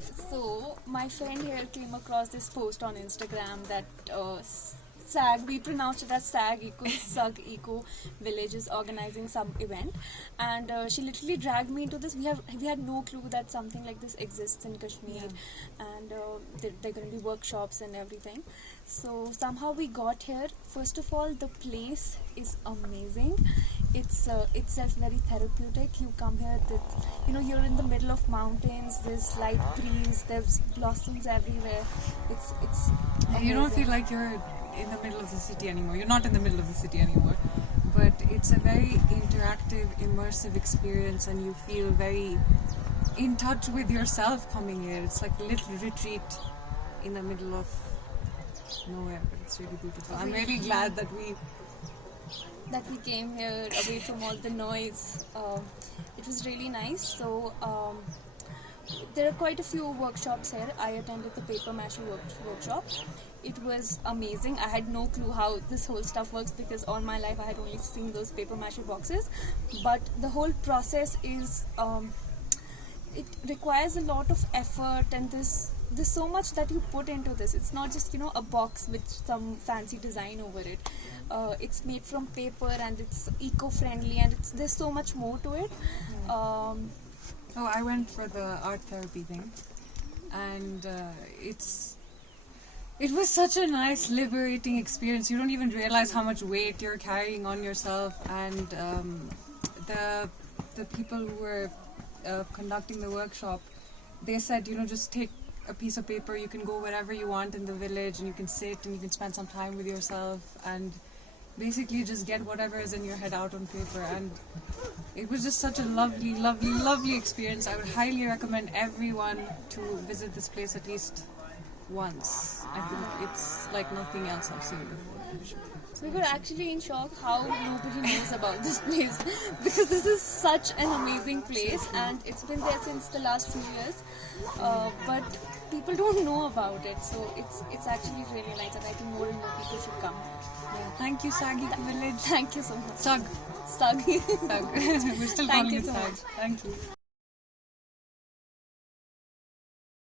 So my friend here came across this post on Instagram that Sagg, we pronounce it as Sagg Eco Village is organizing some event, and she literally dragged me into this. We had no clue that something like this exists in Kashmir, and they're going to be workshops and everything. So somehow we got here. First of all, the place is amazing. It's itself very therapeutic. You come here, you're in the middle of mountains. There's light breeze. There's blossoms everywhere. It's amazing. You don't feel like you're in the middle of the city anymore. You're not in the middle of the city anymore, but it's a very interactive, immersive experience, and you feel very in touch with yourself coming here. It's like a little retreat in the middle of nowhere, but it's really beautiful. I'm really glad that we came here away from all the noise. It was really nice. So there are quite a few workshops here. I attended the paper mache workshop. It was amazing. I had no clue how this whole stuff works because all my life I had only seen those paper mache boxes. But the whole process is, it requires a lot of effort, and there's so much that you put into this. It's not just a box with some fancy design over it. It's made from paper and it's eco-friendly, and there's so much more to it. I went for the art therapy thing, and it was such a nice, liberating experience. You don't even realize how much weight you're carrying on yourself, and the people who were conducting the workshop, they said, just take a piece of paper, you can go wherever you want in the village, and you can sit and you can spend some time with yourself, and basically just get whatever is in your head out on paper. And it was just such a lovely, lovely, lovely experience. I would highly recommend everyone to visit this place at least once. I think it's like nothing else I've seen before. We were actually in shock how nobody knows about this place because this is such an amazing place, and it's been there since the last few years, but people don't know about it. So it's actually really nice, and I think more and more people should come. Yeah. Thank you, Sagg Eco Village. Thank you so much. Sagg. Sagg. We're still calling it so Sagg. much. Thank you.